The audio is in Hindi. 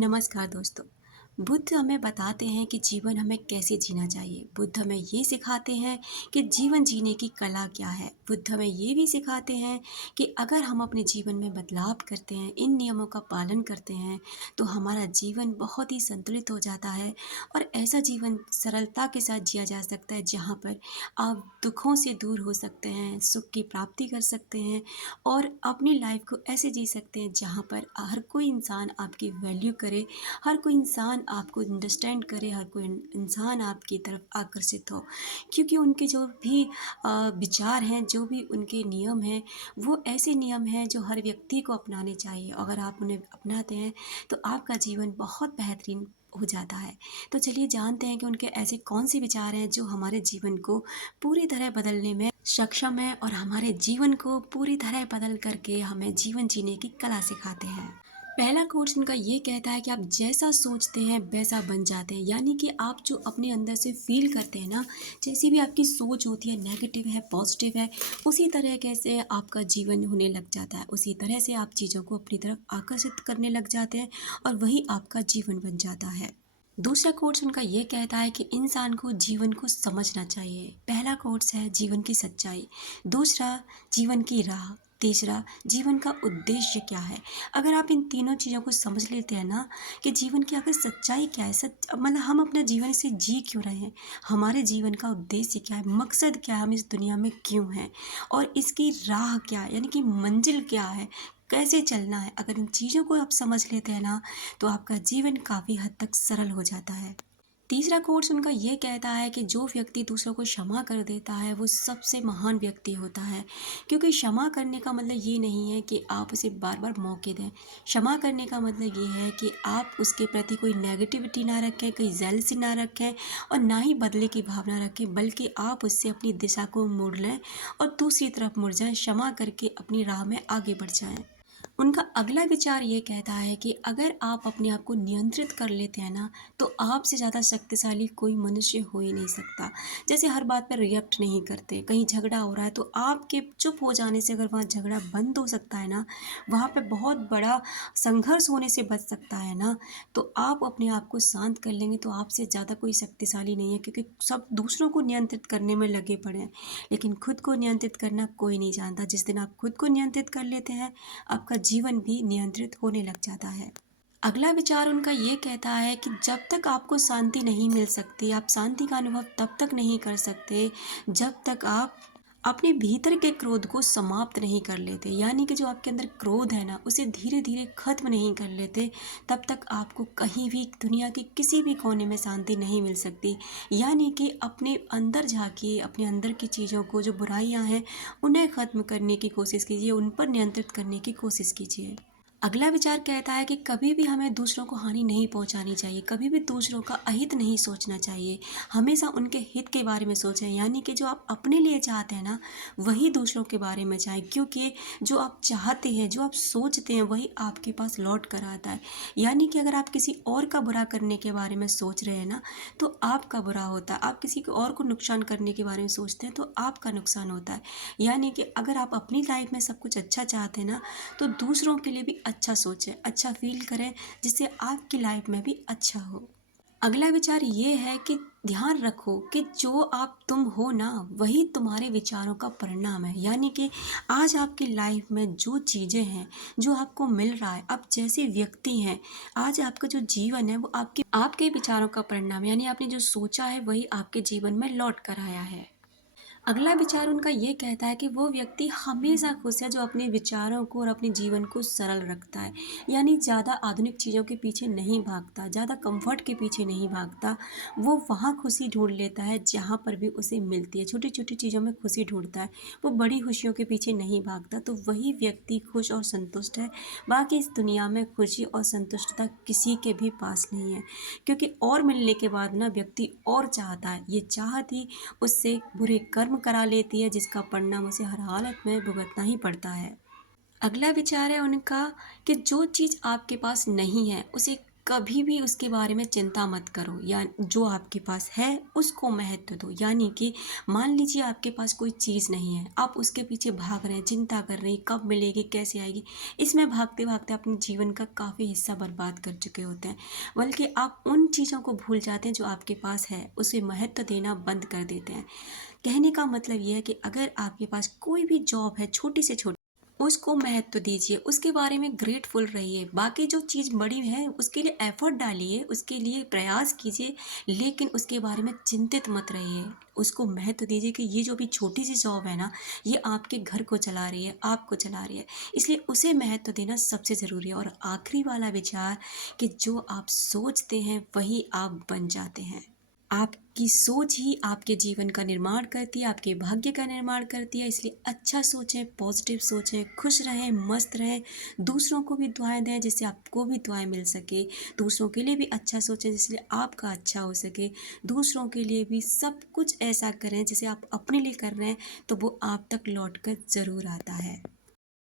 नमस्कार दोस्तों। बुद्ध हमें बताते हैं कि जीवन हमें कैसे जीना चाहिए। बुद्ध हमें ये सिखाते हैं कि जीवन जीने की कला क्या है। बुद्ध हमें ये भी सिखाते हैं कि अगर हम अपने जीवन में बदलाव करते हैं, इन नियमों का पालन करते हैं, तो हमारा जीवन बहुत ही संतुलित हो जाता है और ऐसा जीवन सरलता के साथ जिया जा सकता है जहाँ पर आप दुखों से दूर हो सकते हैं, सुख की प्राप्ति कर सकते हैं और अपनी लाइफ को ऐसे जी सकते हैं जहाँ पर हर कोई इंसान आपकी वैल्यू करे, हर कोई इंसान आपको अंडरस्टैंड करे, हर कोई इंसान आपकी तरफ आकर्षित हो। क्योंकि उनके जो भी विचार हैं, जो भी उनके नियम हैं, वो ऐसे नियम हैं जो हर व्यक्ति को अपनाने चाहिए। अगर आप उन्हें अपनाते हैं तो आपका जीवन बहुत बेहतरीन हो जाता है। तो चलिए जानते हैं कि उनके ऐसे कौन से विचार हैं जो हमारे जीवन को पूरी तरह बदलने में सक्षम है और हमारे जीवन को पूरी तरह बदल करके हमें जीवन जीने की कला सिखाते हैं। पहला कोर्स उनका ये कहता है कि आप जैसा सोचते हैं वैसा बन जाते हैं। यानी कि आप जो अपने अंदर से फील करते हैं ना, जैसी भी आपकी सोच होती है, नेगेटिव है, पॉजिटिव है, उसी तरह कैसे आपका जीवन होने लग जाता है। उसी तरह से आप चीज़ों को अपनी तरफ आकर्षित करने लग जाते हैं और वही आपका जीवन बन जाता है। दूसरा कोट्स उनका ये कहता है कि इंसान को जीवन को समझना चाहिए। पहला कोट्स है जीवन की सच्चाई, दूसरा जीवन की राह, तीसरा जीवन का उद्देश्य क्या है। अगर आप इन तीनों चीज़ों को समझ लेते हैं ना कि जीवन की आखिर सच्चाई क्या है, सच मतलब हम अपना जीवन से जी क्यों रहे हैं, हमारे जीवन का उद्देश्य क्या है, मकसद क्या है, हम इस दुनिया में क्यों हैं और इसकी राह क्या है, यानी कि मंजिल क्या है, कैसे चलना है। अगर इन चीज़ों को आप समझ लेते हैं ना तो आपका जीवन काफ़ी हद तक सरल हो जाता है। तीसरा कोट्स उनका ये कहता है कि जो व्यक्ति दूसरों को क्षमा कर देता है वो सबसे महान व्यक्ति होता है। क्योंकि क्षमा करने का मतलब ये नहीं है कि आप उसे बार बार मौके दें। क्षमा करने का मतलब ये है कि आप उसके प्रति कोई नेगेटिविटी ना रखें, कोई जेलसी ना रखें और ना ही बदले की भावना रखें, बल्कि आप उससे अपनी दिशा को मोड़ लें और दूसरी तरफ मुड़ जाएं, क्षमा करके अपनी राह में आगे बढ़ जाएं। उनका अगला विचार ये कहता है कि अगर आप अपने आप को नियंत्रित कर लेते हैं ना, तो आपसे ज़्यादा शक्तिशाली कोई मनुष्य हो ही नहीं सकता। जैसे हर बात पर रिएक्ट नहीं करते, कहीं झगड़ा हो रहा है तो आपके चुप हो जाने से अगर वहाँ झगड़ा बंद हो सकता है ना, वहाँ पे बहुत बड़ा संघर्ष होने से बच सकता है ना, तो आप अपने आप को शांत कर लेंगे तो आपसे ज़्यादा कोई शक्तिशाली नहीं है। क्योंकि सब दूसरों को नियंत्रित करने में लगे पड़े हैं, लेकिन खुद को नियंत्रित करना कोई नहीं जानता। जिस दिन आप खुद को नियंत्रित कर लेते हैं, आपका जीवन भी नियंत्रित होने लग जाता है। अगला विचार उनका ये कहता है कि जब तक आपको शांति नहीं मिल सकती, आप शांति का अनुभव तब तक नहीं कर सकते जब तक आप अपने भीतर के क्रोध को समाप्त नहीं कर लेते। यानी कि जो आपके अंदर क्रोध है ना, उसे धीरे धीरे खत्म नहीं कर लेते, तब तक आपको कहीं भी दुनिया के किसी भी कोने में शांति नहीं मिल सकती। यानी कि अपने अंदर झांकिए, अपने अंदर की चीज़ों को, जो बुराइयां हैं उन्हें ख़त्म करने की कोशिश कीजिए, उन पर नियंत्रित करने की कोशिश कीजिए। अगला विचार कहता है कि कभी भी हमें दूसरों को हानि नहीं पहुंचानी चाहिए, कभी भी दूसरों का अहित नहीं सोचना चाहिए, हमेशा उनके हित के बारे में सोचें। यानी कि जो आप अपने लिए चाहते हैं ना, वही दूसरों के बारे में चाहें, क्योंकि जो आप चाहते हैं, जो आप सोचते हैं, वही आपके पास लौट कर आता है। यानी कि अगर आप किसी और का बुरा करने के बारे में सोच रहे हैं ना, तो आपका बुरा होता है। आप किसी को और को नुकसान करने के बारे में सोचते हैं तो आपका नुकसान होता है। यानी कि अगर आप अपनी लाइफ में सब कुछ अच्छा चाहते हैं ना, तो दूसरों के लिए भी अच्छा सोचें, अच्छा फील करें, जिससे आपकी लाइफ में भी अच्छा हो। अगला विचार ये है कि ध्यान रखो कि जो आप तुम हो ना, वही तुम्हारे विचारों का परिणाम है। यानी कि आज आपकी लाइफ में जो चीज़ें हैं, जो आपको मिल रहा है, आप जैसे व्यक्ति हैं, आज आपका जो जीवन है वो आपके आपके विचारों का परिणाम है। यानी आपने जो सोचा है वही आपके जीवन में लौट कर आया है। अगला विचार उनका ये कहता है कि वो व्यक्ति हमेशा खुश है जो अपने विचारों को और अपने जीवन को सरल रखता है। यानी ज़्यादा आधुनिक चीज़ों के पीछे नहीं भागता, ज़्यादा कंफर्ट के पीछे नहीं भागता। वो वहाँ खुशी ढूंढ लेता है जहाँ पर भी उसे मिलती है, छोटी छोटी चीज़ों में खुशी ढूंढता है। वो बड़ी खुशियों के पीछे नहीं भागता। तो वही व्यक्ति खुश और संतुष्ट है। बाकी इस दुनिया में खुशी और संतुष्टता किसी के भी पास नहीं है, क्योंकि और मिलने के बाद ना व्यक्ति और चाहता है। ये चाहत ही उससे बुरे कर्म करा लेती है, जिसका परिणाम उसे हर हालत में भुगतना ही पड़ता है। अगला विचार है उनका कि जो चीज़ आपके पास नहीं है उसे कभी भी उसके बारे में चिंता मत करो, या जो आपके पास है उसको महत्व दो। यानी कि मान लीजिए आपके पास कोई चीज़ नहीं है, आप उसके पीछे भाग रहे हैं, चिंता कर रहे हैं कब मिलेगी, कैसे आएगी। इसमें भागते भागते अपने जीवन का काफ़ी हिस्सा बर्बाद कर चुके होते हैं। बल्कि आप उन चीज़ों को भूल जाते हैं जो आपके पास है, उसे महत्व देना बंद कर देते हैं। कहने का मतलब ये है कि अगर आपके पास कोई भी जॉब है, छोटी से छोटी, उसको महत्व दीजिए, उसके बारे में ग्रेटफुल रहिए। बाकी जो चीज़ बड़ी है उसके लिए एफर्ट डालिए, उसके लिए प्रयास कीजिए, लेकिन उसके बारे में चिंतित मत रहिए। उसको महत्व दीजिए कि ये जो भी छोटी सी जॉब है ना, ये आपके घर को चला रही है, आपको चला रही है, इसलिए उसे महत्व देना सबसे ज़रूरी है। और आखिरी वाला विचार कि जो आप सोचते हैं वही आप बन जाते हैं। आपकी सोच ही आपके जीवन का निर्माण करती है, आपके भाग्य का निर्माण करती है। इसलिए अच्छा सोचें, पॉजिटिव सोचें, खुश रहें, मस्त रहें, दूसरों को भी दुआएं दें जिससे आपको भी दुआएं मिल सके। दूसरों के लिए भी अच्छा सोचें जिससे आपका अच्छा हो सके। दूसरों के लिए भी सब कुछ ऐसा करें जैसे आप अपने लिए कर रहे हैं, तो वो आप तक लौट कर ज़रूर आता है।